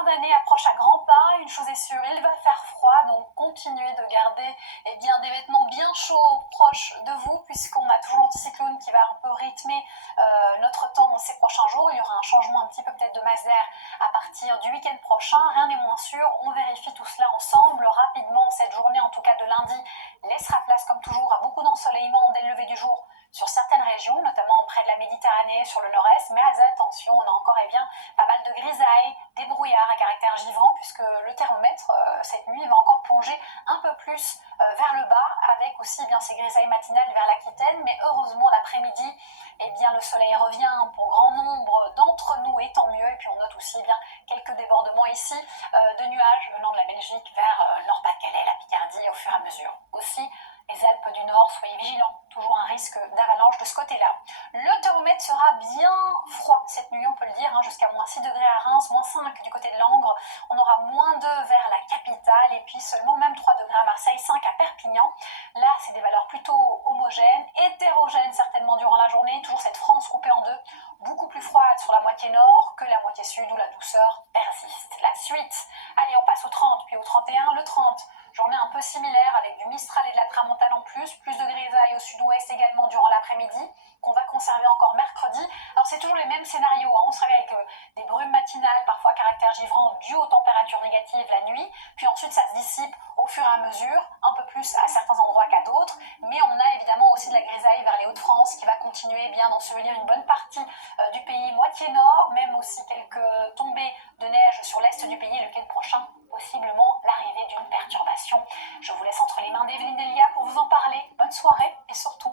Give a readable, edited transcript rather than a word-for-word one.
fin d'année approche à grands pas, une chose est sûre, il va faire froid, donc continuez de garder des vêtements bien chauds proches de vous, puisqu'on a toujours l'anticyclone qui va un peu rythmer notre temps ces prochains jours. Il y aura un changement un petit peu peut-être de masse d'air à partir du week-end prochain, rien n'est moins sûr, on vérifie tout cela ensemble rapidement. Cette journée, en tout cas de lundi, laissera place comme toujours à beaucoup d'ensoleillement dès le lever du jour sur certaines régions, notamment près de la Méditerranée, sur le nord-est, mais attention, on a encore pas mal de grisailles, des brouillards à caractère givrant, puisque le thermomètre, cette nuit, va encore plonger un peu plus vers le bas, avec aussi ces grisailles matinales vers l'Aquitaine, mais heureusement l'après-midi, le soleil revient pour grand nombre d'entre nous, et tant mieux, et puis on note aussi quelques débordements ici de nuages venant de la Belgique vers le Nord-Pas-de-Calais, la Picardie, au fur et à mesure. Aussi, les Alpes du Nord, soyez vigilants, toujours un risque d'avalanche de ce côté-là. Le thermomètre sera bien froid cette nuit, on peut le dire, jusqu'à moins 6 degrés à Reims, moins 5 du côté de Langres, on aura moins 2 vers la capitale, et puis seulement même 3 degrés à Marseille, 5 à Perpignan. Là, c'est des valeurs plutôt homogènes, hétérogènes certainement durant la journée, toujours cette France coupée en deux, beaucoup plus froide sur la moitié nord que la moitié sud où la douceur persiste. La suite, allez, on passe au 30, puis au 31, le 30. Journée un peu similaire avec du Mistral et de la Tramontane en plus de grisailles au sud-ouest également durant l'après-midi, qu'on va conserver encore mercredi. Alors c'est toujours les mêmes scénarios, on se réveille avec des brumes matinales, parfois à caractère givrant, dues aux températures négatives la nuit, puis ensuite ça se dissipe au fur et à mesure, un peu plus à certains endroits qu'à d'autres, mais on a évidemment aussi de la grisaille vers les Hauts-de-France qui va continuer d'ensevelir une bonne partie du pays, moitié nord, même aussi quelques tombées de neige sur l'est du pays, le week-end prochain, possiblement l'arrivée d'une perturbation. Je vous laisse entre les mains d'Evelyne Delia pour vous en parler. Bonne soirée et surtout